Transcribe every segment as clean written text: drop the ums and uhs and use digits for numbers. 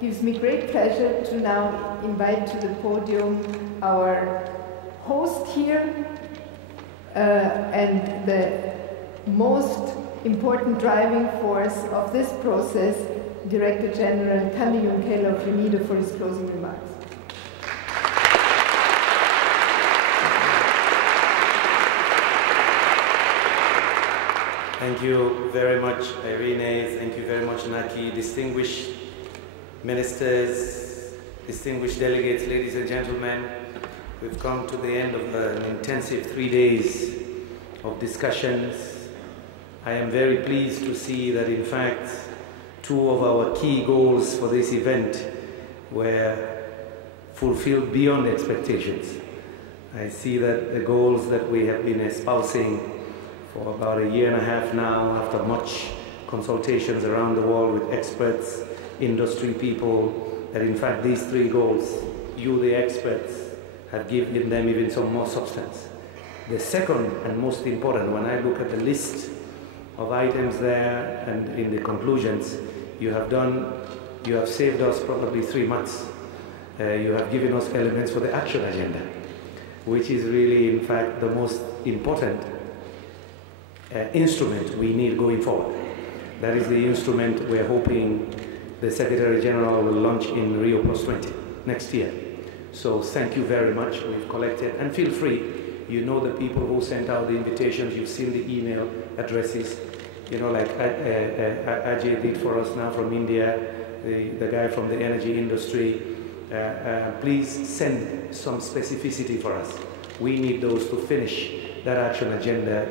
gives me great pleasure to now invite to the podium our host here and the most important driving force of this process, Director General Kandeh Yumkella of UNIDO, for his closing remarks. Thank you very much, Irene. Thank you very much, Naki. Distinguished ministers, distinguished delegates, ladies and gentlemen, we've come to the end of an intensive 3 days of discussions. I am very pleased to see that, in fact, 2 of our key goals for this event were fulfilled beyond expectations. I see that the goals that we have been espousing for about 1.5 years now, after much consultations around the world with experts, industry people, that in fact these 3 goals, you the experts, have given them even some more substance. The second and most important, when I look at the list of items there and in the conclusions, you have saved us probably 3 months. You have given us elements for the action agenda, which is really in fact the most important instrument we need going forward. That is the instrument we're hoping the Secretary General will launch in Rio +20 next year. So thank you very much. We've collected, and feel free. You know the people who sent out the invitations. You've seen the email addresses. You know, like Ajay did for us now from India, the guy from the energy industry. Please send some specificity for us. We need those to finish that action agenda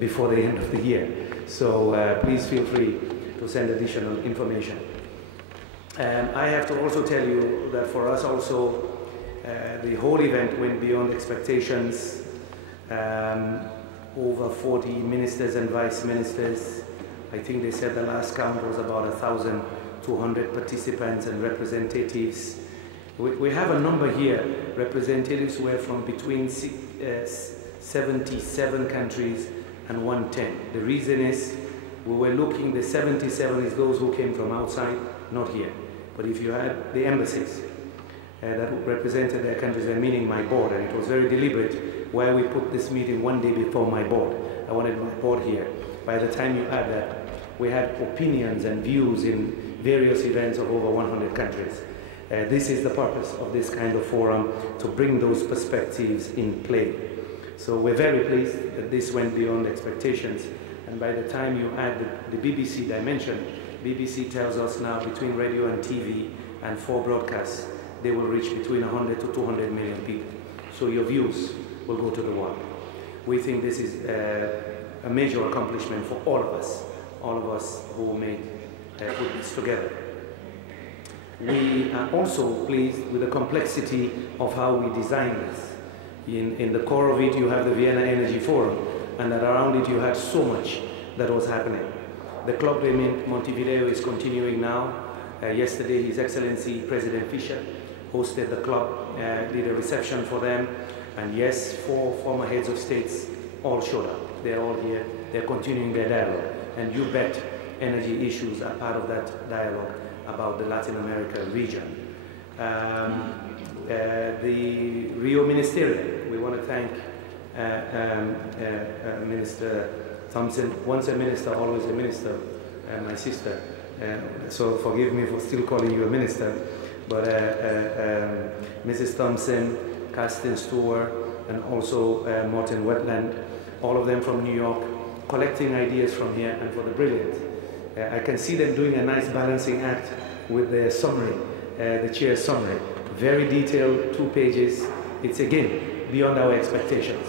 before the end of the year. So please feel free to send additional information. I have to also tell you that for us also, the whole event went beyond expectations. Over 40 ministers and vice ministers. I think they said the last count was about 1,200 participants and representatives. We have a number here. Representatives were from between 77 countries and 110. The reason is we were looking, the 77 is those who came from outside, not here. But if you had the embassies that represented their countries, meaning my board, and it was very deliberate why we put this meeting 1 day before my board. I wanted my board here. By the time you add that, we had opinions and views in various events of over 100 countries. This is the purpose of this kind of forum, to bring those perspectives in play. So we're very pleased that this went beyond expectations. And by the time you add the BBC dimension, BBC tells us now between radio and TV and 4 broadcasts, they will reach between 100 to 200 million people. So your views will go to the world. We think this is a major accomplishment for all of us who made put this together. We are also pleased with the complexity of how we designed this. In the core of it, you have the Vienna Energy Forum, and that around it you had so much that was happening. The Club de Montevideo is continuing now. Yesterday, His Excellency President Fischer hosted the club, did a reception for them, and yes, 4 former heads of states all showed up. They're all here. They're continuing their dialogue, and you bet energy issues are part of that dialogue about the Latin America region. The Rio Ministerial, we want to thank Minister Thompson, once a minister, always a minister, my sister, so forgive me for still calling you a minister, but Mrs. Thompson, Carsten Stewart, and also Morten Wetland, all of them from New York, collecting ideas from here, and for the brilliant. I can see them doing a nice balancing act with the summary, the chair's summary. Very detailed, 2 pages. It's again beyond our expectations.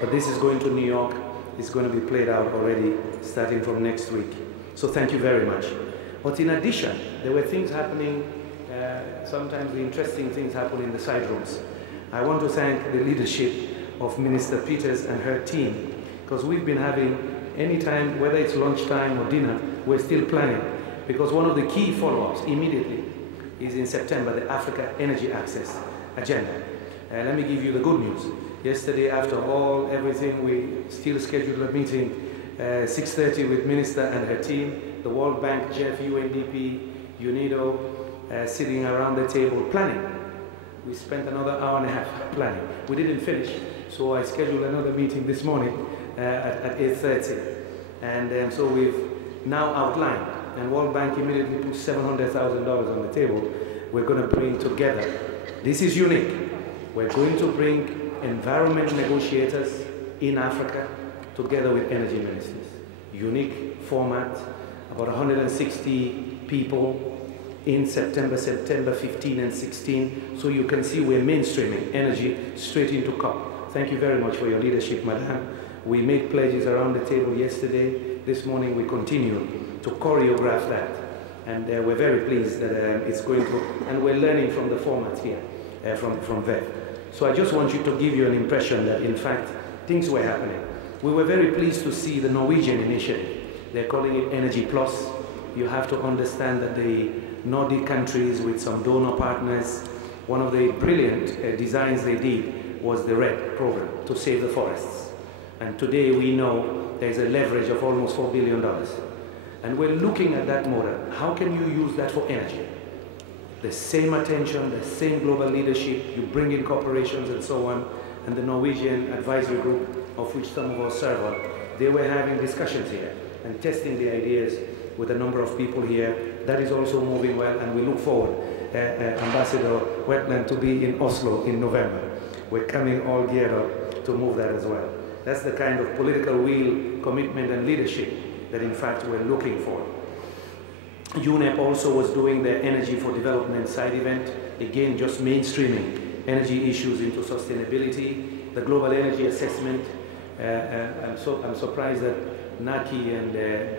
But this is going to New York. It's going to be played out already starting from next week. So thank you very much. But in addition, there were things happening, sometimes the interesting things happen in the side rooms. I want to thank the leadership of Minister Peters and her team, because we've been having, anytime, whether it's lunchtime or dinner, we're still planning. Because one of the key follow-ups immediately is in September, the Africa Energy Access Agenda. Let me give you the good news. Yesterday, after everything, we still scheduled a meeting 6:30 with Minister and her team, the World Bank, Jeff, UNDP, UNIDO, sitting around the table planning. We spent another hour and a half planning. We didn't finish, so I scheduled another meeting this morning at 8:30. And so we've now outlined, and World Bank immediately put $700,000 on the table. We're going to bring together, this is unique, we're going to bring environment negotiators in Africa together with energy ministers. Unique format, about 160 people in September 15 and 16. So you can see we're mainstreaming energy straight into COP. Thank you very much for your leadership, Madam. We made pledges around the table yesterday. This morning we continue to choreograph that. And we're very pleased that it's going to, and we're learning from the format here, from VEV. So I just want you to give you an impression that in fact, things were happening. We were very pleased to see the Norwegian initiative. They're calling it Energy Plus. You have to understand that the Nordic countries with some donor partners, one of the brilliant designs they did was the RED program to save the forests. And today we know there's a leverage of almost $4 billion. And we're looking at that model. How can you use that for energy? The same attention, the same global leadership, you bring in corporations and so on, and the Norwegian advisory group, of which some of us serve on, they were having discussions here and testing the ideas with a number of people here. That is also moving well, and we look forward, Ambassador Wetland, to be in Oslo in November. We're coming all geared up to move that as well. That's the kind of political will, commitment, and leadership that in fact we're looking for. UNEP also was doing their Energy for Development side event, again just mainstreaming energy issues into sustainability, the global energy assessment. I'm surprised that Naki and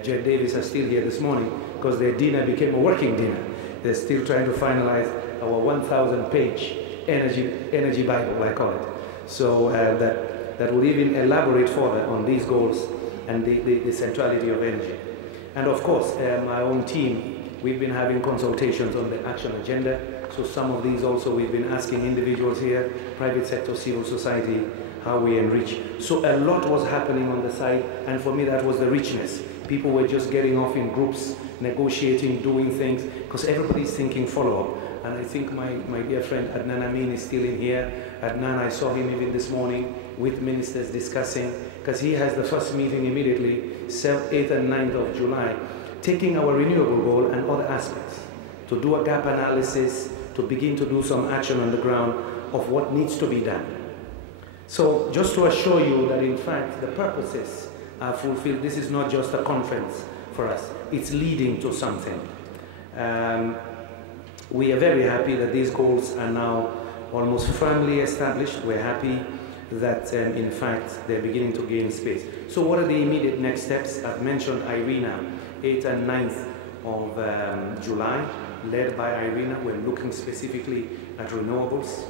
Jed Davis are still here this morning because their dinner became a working dinner. They're still trying to finalize our 1,000-page energy Bible, I call it. So that would even elaborate further on these goals and the centrality of energy. And of course, my own team, we've been having consultations on the action agenda. So some of these also we've been asking individuals here, private sector, civil society, how we enrich. So a lot was happening on the side, and for me that was the richness. People were just getting off in groups, negotiating, doing things, because everybody's thinking follow-up. And I think my dear friend Adnan Amin is still in here. Adnan, I saw him even this morning with ministers discussing, because he has the first meeting immediately, 8th and 9th of July, taking our renewable goal and other aspects, to do a gap analysis, to begin to do some action on the ground of what needs to be done. So just to assure you that in fact the purposes are fulfilled. This is not just a conference for us, it's leading to something. We are very happy that these goals are now almost firmly established. We're happy that in fact they're beginning to gain space. So what are the immediate next steps? I've mentioned IRENA, 8th and 9th of July, led by IRENA. We're looking specifically at renewables.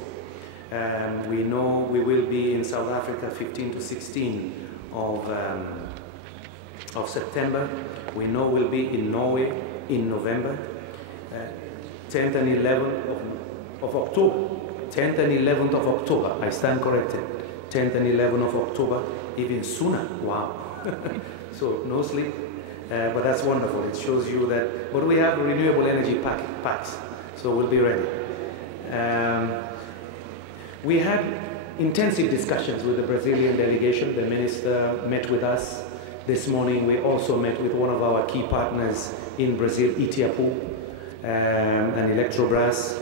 We know we will be in South Africa 15 to 16 of September. We know we'll be in Norway in November. 10th and 11th of October. 10th and 11th of October, I stand corrected. 10th and 11th of October, even sooner. Wow. So no sleep, but that's wonderful. It shows you that, but we have renewable energy packs, so we'll be ready. We had intensive discussions with the Brazilian delegation. The minister met with us this morning. We also met with one of our key partners in Brazil, Itiapu, and Electrobras.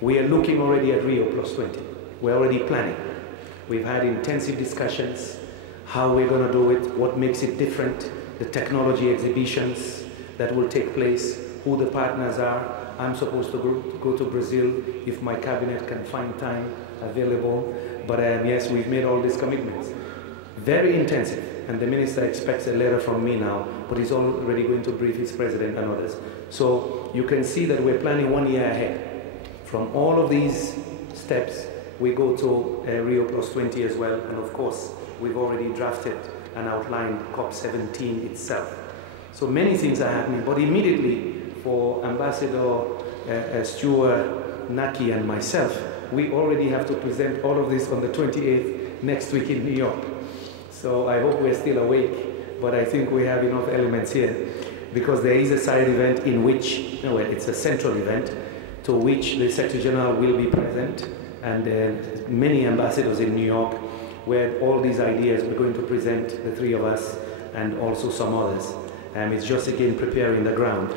We are looking already at Rio Plus 20. We're already planning. We've had intensive discussions, how we're going to do it, what makes it different, the technology exhibitions that will take place, who the partners are. I'm supposed to go to Brazil if my cabinet can find time available. But yes, we've made all these commitments. Very intensive. And the minister expects a letter from me now, but he's already going to brief his president and others. So you can see that we're planning 1 year ahead. From all of these steps, we go to Rio Plus 20 as well. And of course, we've already drafted and outlined COP17 itself. So many things are happening, but immediately for Ambassador Stuart, Naki, and myself, we already have to present all of this on the 28th next week in New York. So I hope we're still awake, but I think we have enough elements here because there is a side event in which, well, it's a central event, to which the Secretary General will be present, and many ambassadors in New York, where all these ideas we're going to present, the three of us, and also some others. It's just again preparing the ground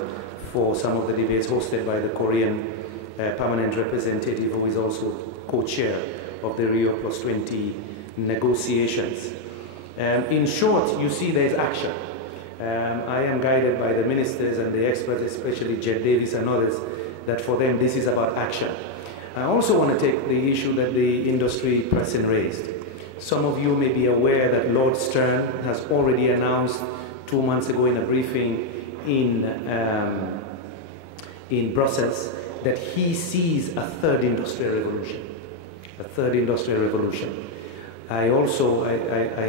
for some of the debates hosted by the Korean permanent representative, who is also co-chair of the Rio +20 negotiations. In short, you see there's action. I am guided by the ministers and the experts, especially Jed Davis and others, that for them this is about action. I also want to take the issue that the industry person raised. Some of you may be aware that Lord Stern has already announced 2 months ago in a briefing in Brussels that he sees a third industrial revolution. A third industrial revolution. I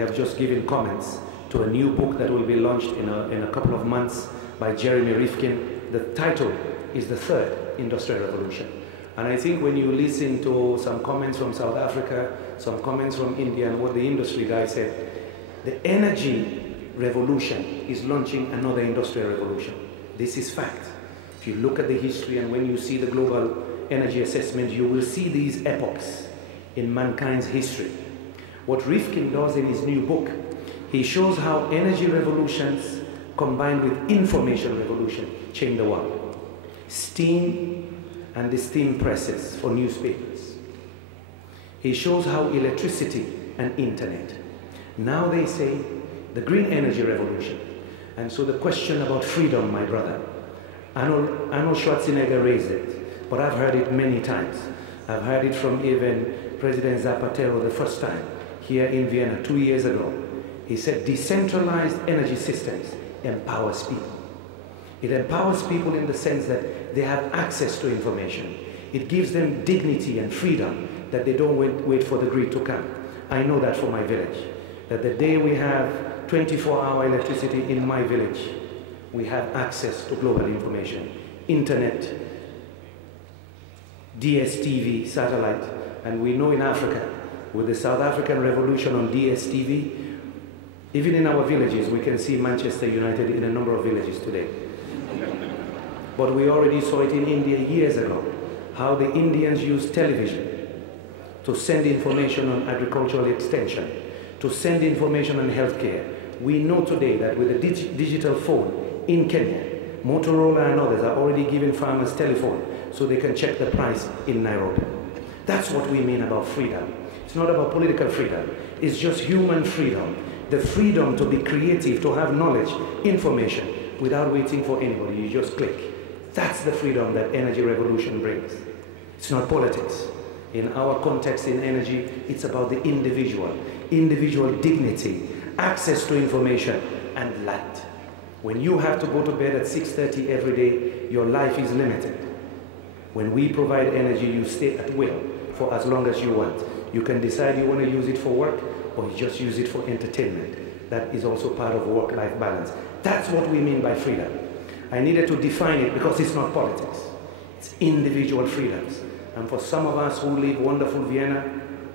have just given comments to a new book that will be launched in a couple of months by Jeremy Rifkin. The title is The Third Industrial Revolution. And I think when you listen to some comments from South Africa, some comments from India, and what the industry guy said, the energy revolution is launching another industrial revolution. This is fact. If you look at the history and when you see the global energy assessment, you will see these epochs in mankind's history. What Rifkin does in his new book, he shows how energy revolutions combined with information revolution change the world. Steam and the steam presses for newspapers. He shows how electricity and internet. Now they say the green energy revolution. And so the question about freedom, my brother, Arnold Schwarzenegger raised it, but I've heard it many times. I've heard it from even President Zapatero the first time here in Vienna 2 years ago. He said decentralized energy systems empowers people. It empowers people in the sense that they have access to information. It gives them dignity and freedom that they don't wait for the grid to come. I know that for my village, that the day we have 24-hour electricity in my village, we have access to global information, internet, DSTV, satellite, and we know in Africa, with the South African revolution on DSTV, even in our villages, we can see Manchester United in a number of villages today. But we already saw it in India years ago, how the Indians use television to send information on agricultural extension, to send information on healthcare. We know today that with the digital phone in Kenya, Motorola and others are already giving farmers telephone so they can check the price in Nairobi. That's what we mean about freedom. It's not about political freedom. It's just human freedom. The freedom to be creative, to have knowledge, information, without waiting for anybody. You just click. That's the freedom that energy revolution brings. It's not politics. In our context in energy, it's about the individual dignity, access to information, and light. When you have to go to bed at 6:30 every day, your life is limited. When we provide energy, you stay at will for as long as you want. You can decide you want to use it for work, or you just use it for entertainment. That is also part of work-life balance. That's what we mean by freedom. I needed to define it because it's not politics. It's individual freedoms. And for some of us who live wonderful Vienna,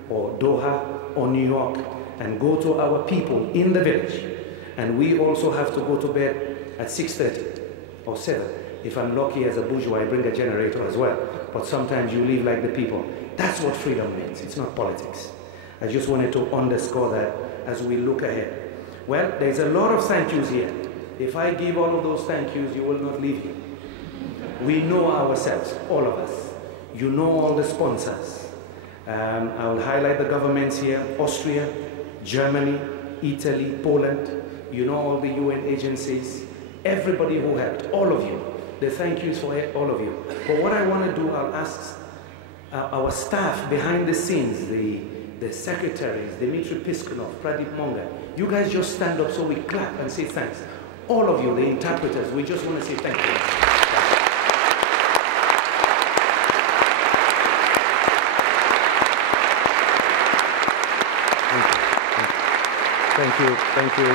or Doha, or New York, and go to our people in the village, and we also have to go to bed at 6:30 or 7. If I'm lucky as a bourgeois, I bring a generator as well. But sometimes you live like the people. That's what freedom means. It's not politics. I just wanted to underscore that as we look ahead. Well, there's a lot of thank yous here. If I give all of those thank yous, you will not leave here. We know ourselves, all of us. You know all the sponsors. I will highlight the governments here: Austria, Germany, Italy, Poland. You know all the UN agencies. Everybody who helped, all of you. The thank yous for all of you. But what I want to do, I'll ask our staff behind the scenes, the secretaries, Dimitri Piskunov, Pradeep Monga. You guys just stand up so we clap and say thanks. All of you, the interpreters, we just want to say thank you. Thank you, thank you.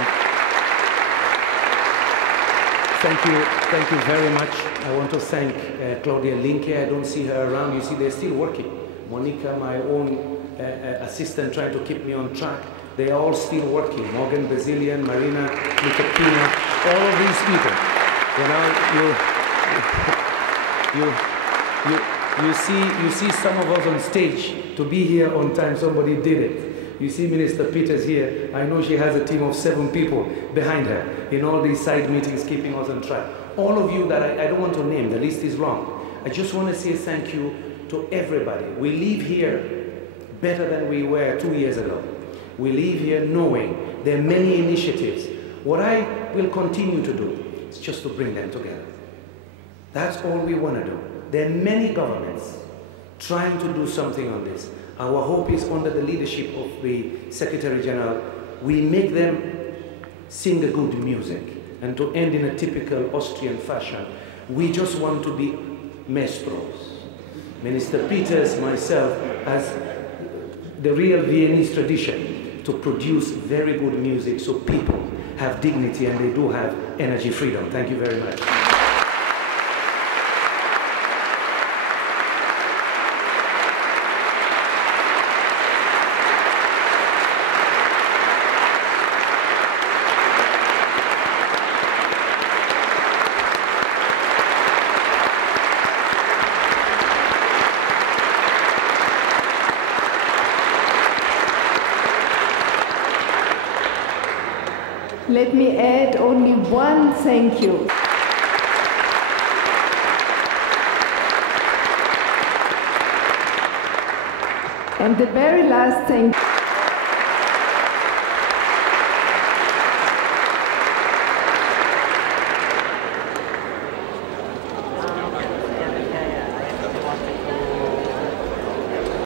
Thank you very much. I want to thank Claudia Linke. I don't see her around. You see, they're still working. Monica, my own assistant, trying to keep me on track. They are all still working. Morgan Bazilian, Marina Nikopina, all of these people. You know, You see some of us on stage. To be here on time, somebody did it. You see Minister Peters here. I know she has a team of 7 people behind her in all these side meetings, keeping us on track. All of you that I don't want to name, the list is long. I just want to say thank you to everybody. We leave here better than we were 2 years ago. We leave here knowing there are many initiatives. What I will continue to do is just to bring them together. That's all we want to do. There are many governments trying to do something on this. Our hope is under the leadership of the Secretary General, we make them sing the good music. And to end in a typical Austrian fashion, we just want to be maestros. Minister Peters, myself, as the real Viennese tradition to produce very good music so people have dignity and they do have energy freedom. Thank you very much. Let me add only one thank you. And the very last thank you.